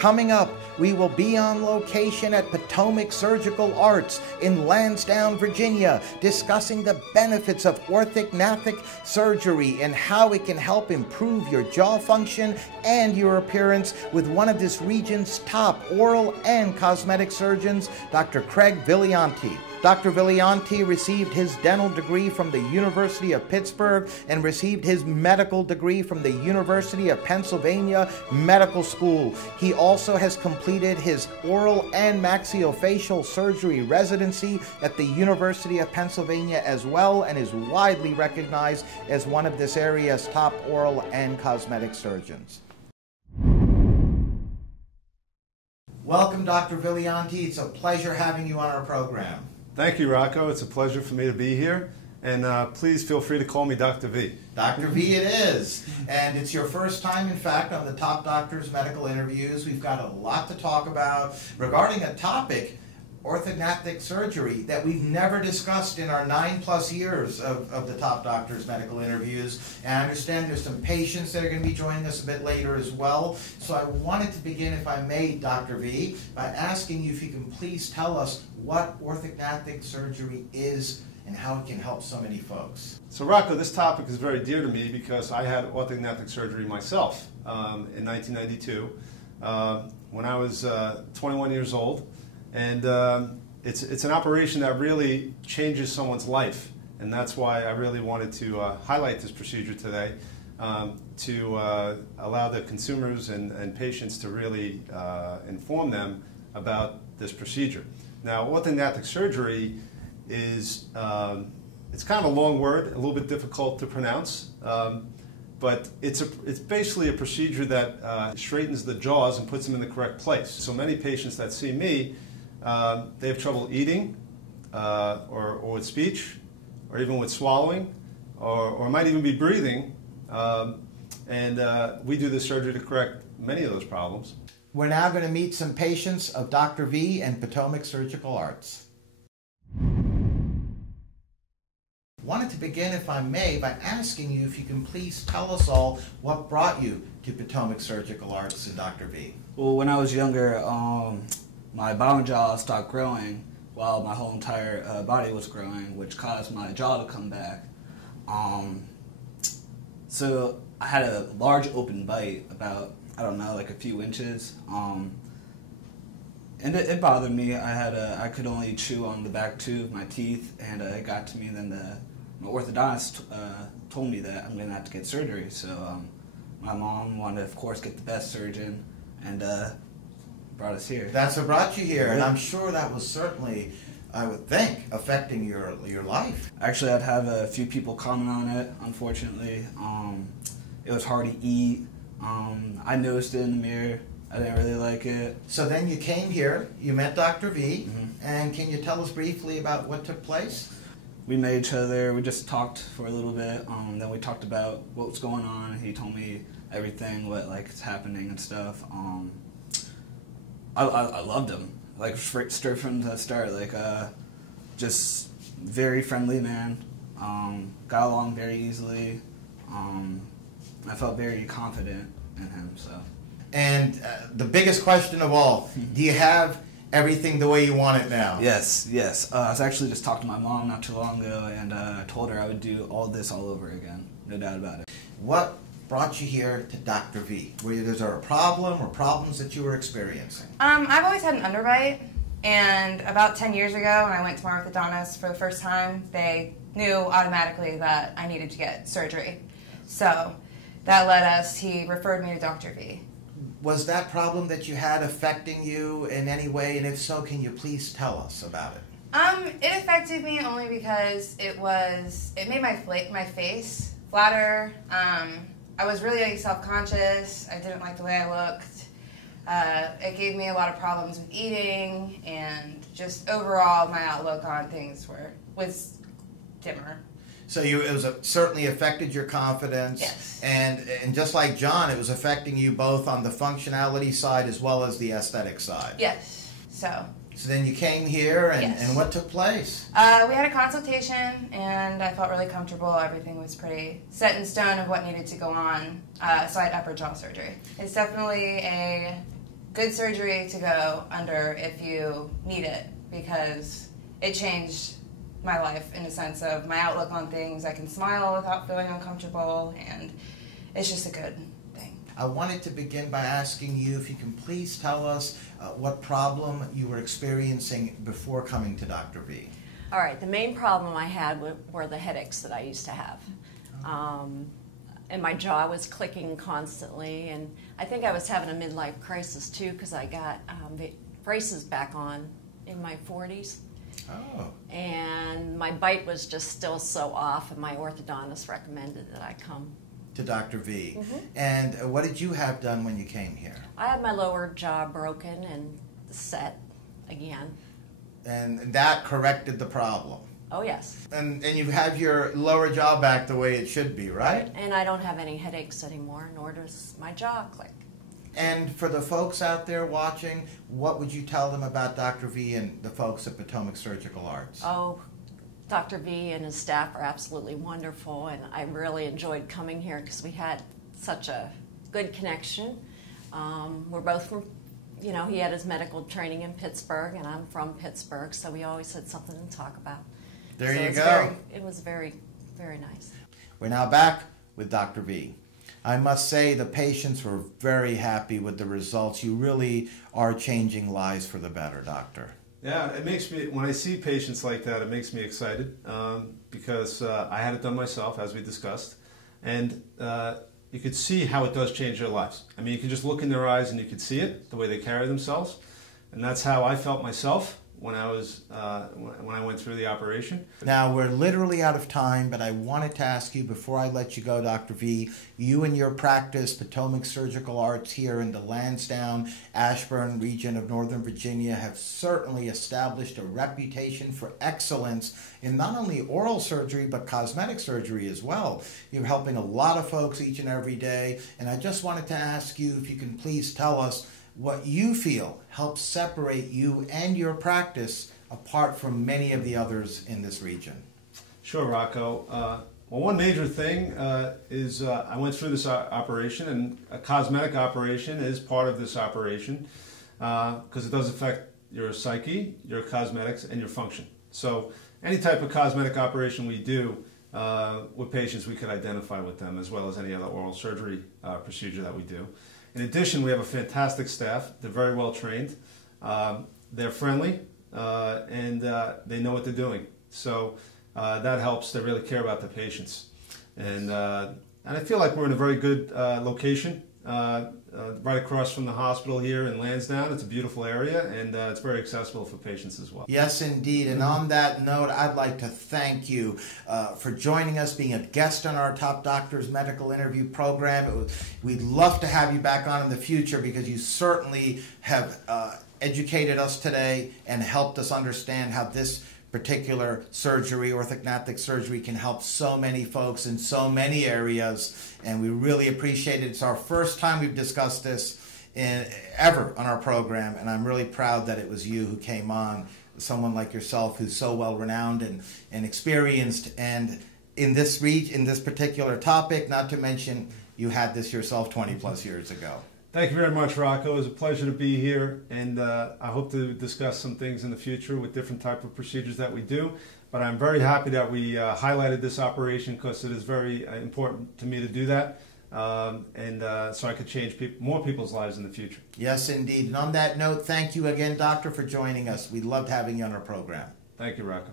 Coming up, we will be on location at Potomac Surgical Arts in Lansdowne, Virginia, discussing the benefits of orthognathic surgery and how it can help improve your jaw function and your appearance with one of this region's top oral and cosmetic surgeons, Dr. Craig Vigliante. Dr. Vigliante received his dental degree from the University of Pittsburgh and received his medical degree from the University of Pennsylvania Medical School. He also has completed his oral and maxillofacial surgery residency at the University of Pennsylvania as well, and is widely recognized as one of this area's top oral and cosmetic surgeons. Welcome, Dr. Vigliante. It's a pleasure having you on our program. Thank you, Rocco. It's a pleasure for me to be here. And please feel free to call me Dr. V. Dr. V it is. And it's your first time, in fact, on the Top Doctors Medical Interviews. We've got a lot to talk about regarding a topic, orthognathic surgery, that we've never discussed in our 9+ years of the Top Doctors Medical Interviews. And I understand there's some patients that are going to be joining us a bit later as well. So I wanted to begin, if I may, Dr. V, by asking you if you can please tell us what orthognathic surgery is and how it can help so many folks. So Rocco, this topic is very dear to me because I had orthognathic surgery myself in 1992 when I was 21 years old. And it's an operation that really changes someone's life, and that's why I really wanted to highlight this procedure today to allow the consumers and patients to really inform them about this procedure. Now, orthognathic surgery is it's kind of a long word, a little bit difficult to pronounce, but it's basically a procedure that straightens the jaws and puts them in the correct place. So many patients that see me, they have trouble eating or with speech or even with swallowing or might even be breathing, and we do this surgery to correct many of those problems. We're now going to meet some patients of Dr. V and Potomac Surgical Arts. Wanted to begin, if I may, by asking you if you can please tell us all what brought you to Potomac Surgical Arts and Dr. V. Well, when I was younger, my bottom jaw stopped growing while my whole entire body was growing, which caused my jaw to come back. So I had a large open bite, about, I don't know, like a few inches. And it bothered me. I could only chew on the back two of my teeth, and it got to me. And then my orthodontist told me that I'm going to have to get surgery. So my mom wanted to, of course, get the best surgeon, and brought us here. That's what brought you here, and I'm sure that was certainly, I would think, affecting your life. Actually, I'd have a few people comment on it, unfortunately. It was hard to eat. I noticed it in the mirror. I didn't really like it. So then you came here, you met Dr. V, and can you tell us briefly about what took place? We met each other, we just talked for a little bit, then we talked about what was going on. He told me everything, what is happening and stuff. I loved him, like straight from the start, just very friendly man, got along very easily. I felt very confident in him. So. And the biggest question of all, do you have everything the way you want it now? Yes, yes. I was actually just talking to my mom not too long ago, and I told her I would do all this all over again, no doubt about it. What brought you here to Dr. V? Was there a problem or problems that you were experiencing? I've always had an underbite, and about 10 years ago when I went to my orthodontist for the first time, they knew automatically that I needed to get surgery. So that led us, he referred me to Dr. V. Was that problem that you had affecting you in any way, and if so, can you please tell us about it? It affected me only because it made my face flatter. I was really self-conscious. I didn't like the way I looked. It gave me a lot of problems with eating, and just overall my outlook on things was dimmer. So it certainly affected your confidence. Yes. And just like John, it was affecting you both on the functionality side as well as the aesthetic side. Yes. So then you came here, and, yes. And what took place? We had a consultation, and I felt really comfortable. Everything was pretty set in stone of what needed to go on. So I had upper jaw surgery. It's definitely a good surgery to go under if you need it, because it changed my life in a sense of my outlook on things. I can smile without feeling uncomfortable, and it's just a good thing. I wanted to begin by asking you if you can please tell us what problem you were experiencing before coming to Dr. V. All right, the main problem I had were the headaches that I used to have. And my jaw was clicking constantly, and I think I was having a midlife crisis too, because I got the braces back on in my 40s. Oh. And my bite was just still so off, and my orthodontist recommended that I come To Dr. V. Mm-hmm. And what did you have done when you came here? I had my lower jaw broken and set again. And that corrected the problem. Oh, yes. And you have your lower jaw back the way it should be, right? And I don't have any headaches anymore, nor does my jaw click. And for the folks out there watching, what would you tell them about Dr. V and the folks at Potomac Surgical Arts? Oh, Dr. V and his staff are absolutely wonderful, and I really enjoyed coming here because we had such a good connection. We're both from, you know, he had his medical training in Pittsburgh, and I'm from Pittsburgh, so we always had something to talk about. There So you go. It was very, very nice. We're now back with Dr. V. I must say the patients were very happy with the results. You really are changing lives for the better, Doctor. Yeah, it makes me, when I see patients like that, it makes me excited because I had it done myself, as we discussed, and you could see how it does change their lives. I mean, you can just look in their eyes and you could see it, the way they carry themselves, and that's how I felt myself when I was when I went through the operation. Now, we're literally out of time, but I wanted to ask you before I let you go, Dr. V, you and your practice, Potomac Surgical Arts here in the Lansdowne, Ashburn region of Northern Virginia, have certainly established a reputation for excellence in not only oral surgery, but cosmetic surgery as well. You're helping a lot of folks each and every day, and I just wanted to ask you if you can please tell us what you feel helps separate you and your practice apart from many of the others in this region. Sure, Rocco. Well, one major thing is I went through this operation, and a cosmetic operation is part of this operation because it does affect your psyche, your cosmetics, and your function. So any type of cosmetic operation we do with patients, we could identify with them, as well as any other oral surgery procedure that we do. In addition, we have a fantastic staff. They're very well trained. They're friendly, and they know what they're doing. So that helps. They really care about the patients. And I feel like we're in a very good location, right across from the hospital here in Lansdowne. It's a beautiful area, and it's very accessible for patients as well. Yes, indeed. And on that note, I'd like to thank you for joining us, being a guest on our Top Doctors Medical Interview program. We'd love to have you back on in the future because you certainly have educated us today and helped us understand how this particular surgery, orthognathic surgery, can help so many folks in so many areas, and we really appreciate it. It's our first time we've discussed this ever on our program, and I'm really proud that it was you who came on, someone like yourself who's so well renowned and experienced, and in this particular topic, not to mention you had this yourself 20 plus years ago. Thank you very much, Rocco. It was a pleasure to be here, and I hope to discuss some things in the future with different type of procedures that we do. But I'm very happy that we highlighted this operation because it is very important to me to do that, so I could change more people's lives in the future. Yes, indeed. And on that note, thank you again, Doctor, for joining us. We loved having you on our program. Thank you, Rocco.